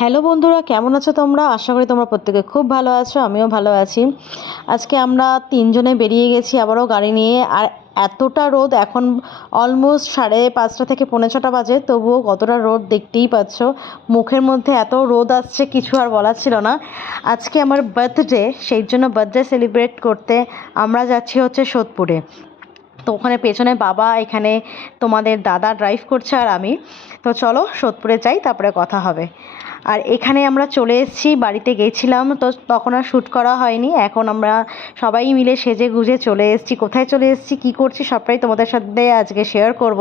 Hello বন্ধুরা, কেমন আছো তোমরা? আশা করি তোমরা প্রত্যেকে খুব ভালো আছো, আমিও ভালো আছি। আজকে আমরা তিনজনে বেরিয়ে গেছি আবারও গাড়ি নিয়ে। আর এতটা রোদ, এখন অলমোস্ট 5:30 থেকে 6:45 বাজে, তবুও কতটা রোদ দেখতেই পাচ্ছ। মুখের মধ্যে এত রোদ আসছে, কিছু আর বলার ছিল না। আজকে আমার বার্থডে, সেই জন্য বার্থডে সেলিব্রেট করতে আমরা যাচ্ছি হচ্ছে সোদপুরে। তো ওখানে পেছনে বাবা, এখানে তোমাদের দাদা ড্রাইভ করছে আর আমি। তো চলো সোদপুরে যাই, তারপরে কথা হবে। আর এখানে আমরা চলে এসেছি, বাড়িতে গেছিলাম তো তখন আর শ্যুট করা হয়নি। এখন আমরা সবাই মিলে সেজে গুজে চলে এসেছি। কোথায় চলে এসেছি, কী করছি, সবটাই তোমাদের সাথে আজকে শেয়ার করব।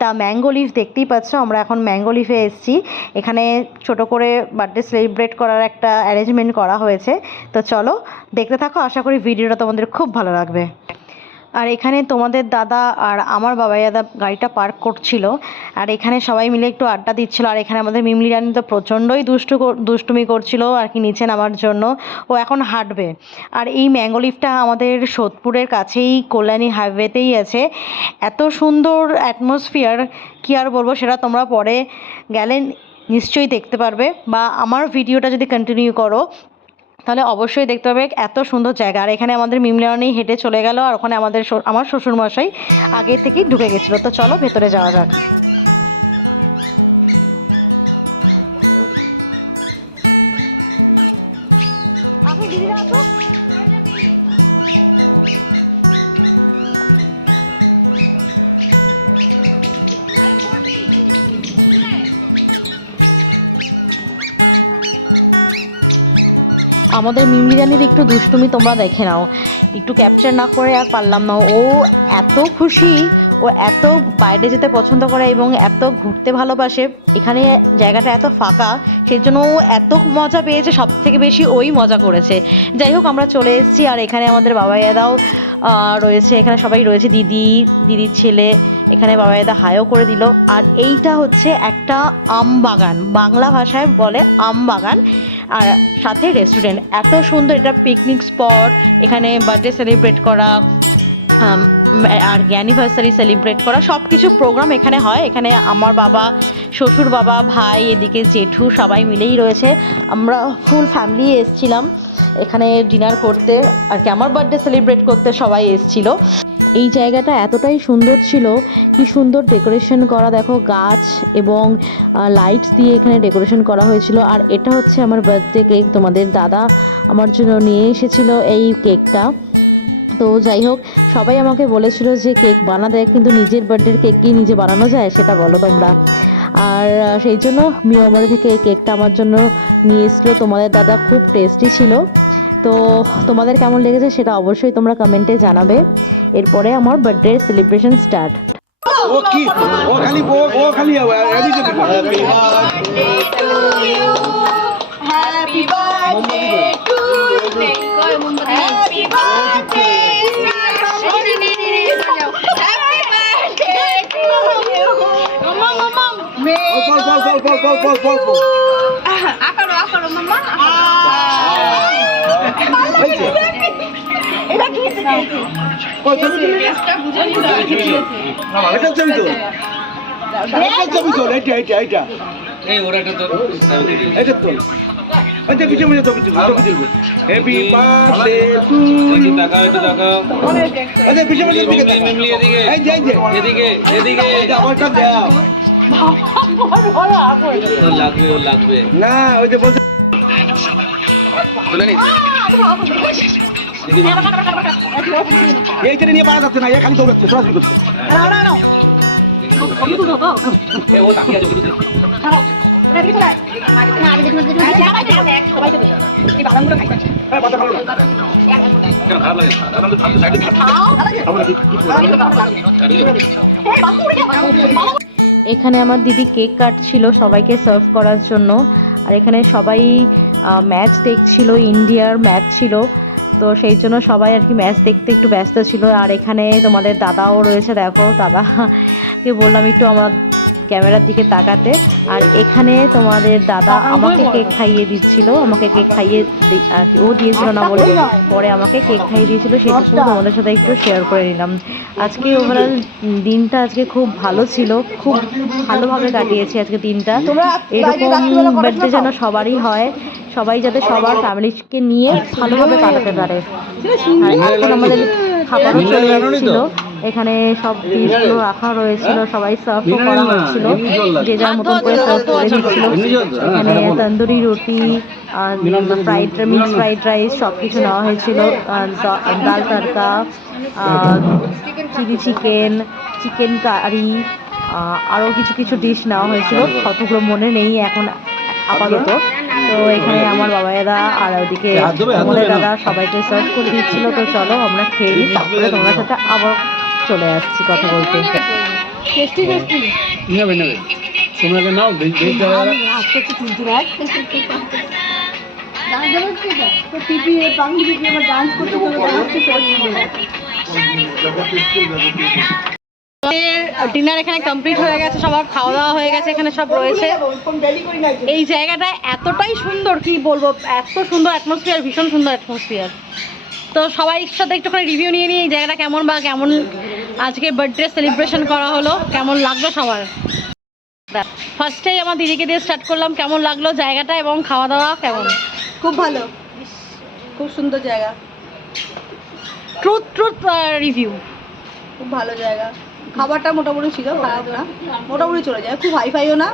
দ্য ম্যাঙ্গো লিফ দেখতেই পাচ্ছ, আমরা এখন ম্যাঙ্গো লিফে এসেছি। এখানে ছোট করে বার্থডে সেলিব্রেট করার একটা অ্যারেঞ্জমেন্ট করা হয়েছে। তো চলো দেখতে থাকো, আশা করি ভিডিওটা তোমাদের খুব ভালো লাগবে। আর এখানে তোমাদের দাদা আর আমার বাবাই দাদা গাড়িটা পার্ক করছিল, আর এখানে সবাই মিলে একটু আড্ডা দিচ্ছিল। আর এখানে আমাদের মিমলি রানী তো প্রচণ্ডই দুষ্টুমি করছিল আর কি, নিচে নামার জন্য। ও এখন হাঁটবে। আর এই ম্যাঙ্গো লিফটা আমাদের সোদপুরের কাছেই, কল্যাণী হাইওয়েতেই আছে। এত সুন্দর অ্যাটমসফিয়ার, কী আর বলবো, সেটা তোমরা পরে গেলে নিশ্চয়ই দেখতে পারবে, বা আমার ভিডিওটা যদি কন্টিনিউ করো তাহলে অবশ্যই দেখতে পাবে। এত সুন্দর জায়গা। আর এখানে আমাদের মিমলিরানি হেঁটে চলে গেল, আর ওখানে আমার শ্বশুরমশাই আগে থেকেই ঢুকে গেছিলো। তো চলো ভেতরে যাওয়া যাক। আমাদের মিমলি রানির একটু দুষ্টুমি তোমরা দেখে নাও, একটু ক্যাপচার না করে আর পারলাম না। ও এত খুশি, ও এত বাইরে যেতে পছন্দ করে এবং এত ঘুরতে ভালোবাসে। এখানে জায়গাটা এত ফাঁকা, সেই জন্য ও এত মজা পেয়েছে, সব থেকে বেশি ওই মজা করেছে। যাই হোক, আমরা চলে এসেছি। আর এখানে আমাদের বাবাইদাও রয়েছে, এখানে সবাই রয়েছে, দিদির ছেলে। এখানে বাবাইদা হাইও করে দিল। আর এইটা হচ্ছে একটা আম বাগান, বাংলা ভাষায় বলে আম বাগান, আর সাথে রেস্টুরেন্ট। এত সুন্দর, এটা পিকনিক স্পট। এখানে বার্থডে সেলিব্রেট করা আর অ্যানিভার্সারি সেলিব্রেট করা সব কিছু প্রোগ্রাম এখানে হয়। এখানে আমার বাবা, শ্বশুর বাবা, ভাই, এদিকে জেঠু, সবাই মিলেই রয়েছে। আমরা ফুল ফ্যামিলি এসেছিলাম এখানে ডিনার করতে, আর কি আমার বার্থডে সেলিব্রেট করতে সবাই এসেছিল। এই জায়গাটা এতটাই সুন্দর ছিল, কি সুন্দর ডেকোরেশন করা, দেখো গাছ এবং লাইটস দিয়ে এখানে ডেকোরেশন করা হয়েছিল। আর এটা হচ্ছে আমার বার্থডে কেক, তোমাদের দাদা আমার জন্য নিয়ে এসেছিল এই কেকটা। তো যাই হোক, সবাই আমাকে বলেছিল যে কেক বানাতে, কিন্তু নিজের বার্থডের কেক কি নিজে বানানো যায়, সেটা বলো তোমরা। আর সেই জন্য মিয়ামারি থেকে এই কেকটা আমার জন্য নিয়ে এসেছিলো তোমাদের দাদা। খুব টেস্টি ছিল। তো তোমাদের কেমন লেগেছে সেটা অবশ্যই তোমরা কমেন্টে জানাবে। এরপরে আমার বার্থডে সেলিব্রেশন স্টার্ট। ও কি ও খালি ready to happy birthday to you, happy birthday to you, happy birthday, happy birthday to you. মাম্মা মে বল আকারো মাম্মা। এটা কি কই ছবি এটা বুঝে নিতে এটা ছবি তো এটা ছবি তো এটা এই ওরাটা তো এটা তো আচ্ছা পিছনে মুঝে ছবি তুলবো হ্যাপি বার্থডে টু ইউ। টাকা আচ্ছা পিছনে মুঝে দিকে মিমলি এদিকে এই যে এদিকে আমারটা দাও। লাগবে না, ওই যে বলছে তুলে নিতে এইটা নিয়ে পারা যাচ্ছে না, এ খালি দৌড়াচ্ছে, সরাসরি করছে। এখানে আমার দিদি কেক কাটছিল সবাইকে সার্ভ করার জন্য। আর এখানে সবাই ম্যাচ দেখছিল, ইন্ডিয়ার ম্যাচ ছিল, তো সেই জন্য সবাই আর কি ম্যাচ দেখতে একটু ব্যস্ত ছিল। আর এখানে তোমাদের দাদাও রয়েছে, দেখো দাদাকে বললাম একটু আমার ক্যামেরার দিকে তাকাতে। আর এখানে তোমাদের দাদা আমাকে কেক খাইয়ে দিচ্ছিল, আমাকে কেক খাইয়ে ও দিয়েছিল না বলে পরে আমাকে কেক খাইয়ে দিয়েছিল, সেটুকু তোমাদের সাথে একটু শেয়ার করে নিলাম। আজকে ওভারঅল দিনটা আজকে খুব ভালো ছিল, খুব ভালোভাবে কাটিয়েছি আজকে দিনটা। এরকম বার্থডে যেন সবারই হয়, সবাই যাতে সবার ফ্যামিলিকে নিয়ে ভালোভাবে কাটাতে পারে। আর এখন আমাদের খাবারও চলে এসেছিল, এখানে সব ডিশগুলো রাখা রয়েছিল, সবাই সার্ভও করা হচ্ছিল, যে যার মতন করে সার্ভ করে দিচ্ছিল। এখানে তন্দুরি রুটি, মিক্সড ফ্রাইড রাইস সব কিছু নেওয়া হয়েছিল, ডাল তড়কা, চিলি চিকেন, চিকেন কারি, আরও কিছু কিছু ডিশ নেওয়া হয়েছিল, কতগুলো মনে নেই এখন আপাতত। তো এখানে আমার বাবাইদা আর ওদিকে আমাদের দাদা সবাইকে সার্ভ করে দিচ্ছিল। তো চলো আমরা খেয়ে নিই, তারপরে তোমার সাথে আবার চলে আসছি কথা বলতে। ডিনার এখানে কমপ্লিট হয়ে গেছে, সবার খাওয়া দাওয়া হয়ে গেছে, এখানে সব রয়েছে। এই জায়গাটা এতটাই সুন্দর, কি বলবো, এত সুন্দর অ্যাটমসফিয়ার, ভীষণ সুন্দর অ্যাটমসফিয়ার। তো সবাই সাথে একটুখানি রিভিউ নিয়ে নিই এই জায়গাটা কেমন, বা কেমন আজকে বার্থডে সেলিব্রেশন করা হলো, কেমন লাগলো সবার। ফার্স্টেই আমার দিদিকে দিয়ে স্টার্ট করলাম, কেমন লাগলো জায়গাটা এবং খাওয়া দাওয়া কেমন? খুব ভালো, খুব সুন্দর জায়গা, ট্রুথ রিভিউ। খুব ভালো জায়গা। খাবারটা মোটামুটি ছিল, খারাপ না, মোটামুটি চলে যায়, খুব হাইফাইও না,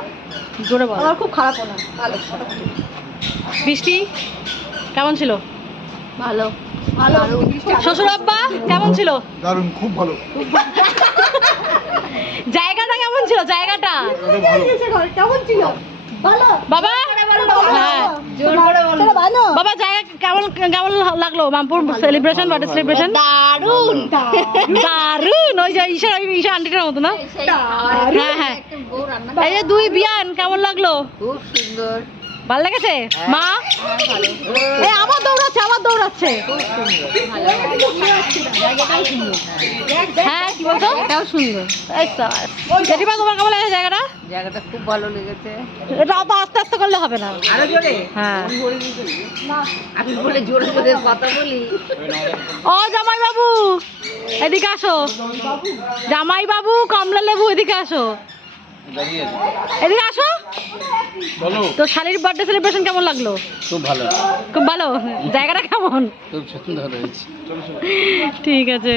জোরে বল, আবার খুব খারাপও না, ভালো। বৃষ্টি কেমন ছিল? ভালো ভালো। শ্বশুর আব্বা কেমন ছিল? দারুণ, খুব ভালো। জায়গাটা কেমন ছিল? জায়গাটা কেমন ছিল? ভালো বাবা, হ্যাঁ বাবা, জায়গা কেমন কেমন লাগলো? মামপুর সেলিব্রেশন, বার্থডে সেলিব্রেশন দারুণ দারুণ। ওই যে ঈশা আন্টিটার মতো না? হ্যাঁ হ্যাঁ। এই যে দুই বিয়ান, কেমন লাগলো? খুব সুন্দর, ভালো লেগেছে? মা এই আবার দৌড়াচ্ছে, আবার দৌড়াচ্ছে। হ্যাঁ কি বলছো? এটাও সুন্দর, জেঠিমা তোমার কেমন লেগেছে জায়গাটা? জায়গাটা খুব ভালো লেগেছে। এটা তো আস্তে আস্তে করলে হবে না, আরো জোরে, হ্যাঁ আমি বলে জোরে জোরে কথা বলি। ও জামাই বাবু এদিকে আসো, জামাই বাবু কমলা লেবু এদিকে আসো, এদিকে আসো। তো শালির বার্থডে সেলিব্রেশন কেমন লাগলো? খুব ভালো, খুব ভালো। জায়গাটা কেমন? খুব সুন্দর হয়েছে। ঠিক আছে,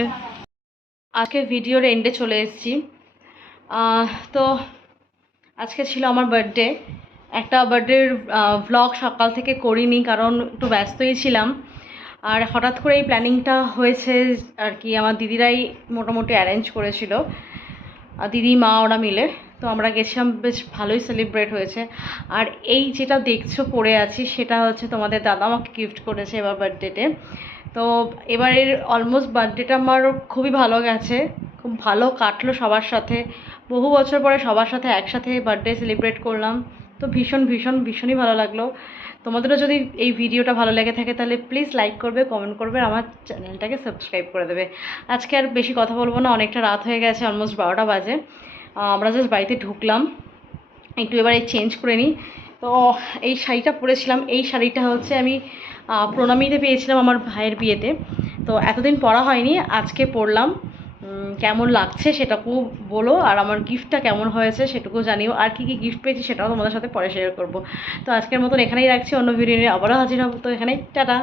আজকে ভিডিওর এন্ডে চলে এসেছি। তো আজকে ছিল আমার বার্থডে। একটা বার্থডের ভ্লগ সকাল থেকে করিনি, কারণ একটু ব্যস্তই ছিলাম। আর হঠাৎ করে এই প্ল্যানিংটা হয়েছে আর কি, আমার দিদিরাই মোটামুটি অ্যারেঞ্জ করেছিল, দিদি মা ওরা মিলে। তো আমরা গেছিলাম, বেশ ভালোই সেলিব্রেট হয়েছে। আর এই যেটা দেখছো পরে আছি, সেটা হচ্ছে তোমাদের দাদা আমাকে গিফট করেছে এবার বার্থডেতে। তো এবারের অলমোস্ট বার্থডেটা আমার খুবই ভালো গেছে, খুব ভালো কাটলো সবার সাথে। বহু বছর পরে সবার সাথে একসাথে বার্থডে সেলিব্রেট করলাম, তো ভীষণই ভালো লাগলো। তোমাদেরও যদি এই ভিডিওটা ভালো লেগে থাকে তাহলে প্লিজ লাইক করবে, কমেন্ট করবে, আমার চ্যানেলটাকে সাবস্ক্রাইব করে দেবে। আজকে আর বেশি কথা বলবো না, অনেকটা রাত হয়ে গেছে, অলমোস্ট 12টা বাজে। আমরা জাস্ট বাড়িতে ঢুকলাম, একটু এবারে চেঞ্জ করে নিই। তো এই শাড়িটা পরেছিলাম, এই শাড়িটা হচ্ছে আমি প্রণামীতে পেয়েছিলাম আমার ভাইয়ের বিয়েতে। তো এতদিন পরা হয়নি, আজকে পরলাম। কেমন লাগছে সেটাকেও বলো, আর আমার গিফটটা কেমন হয়েছে সেটুকু জানিও। আর কি কি গিফট পেয়েছি সেটাও তোমাদের সাথে পরে শেয়ার করবো। তো আজকের মতন এখানেই রাখছি, অন্য ভিডিও নিয়ে আবারও হাজির হবো। তো এখানেই টাটা।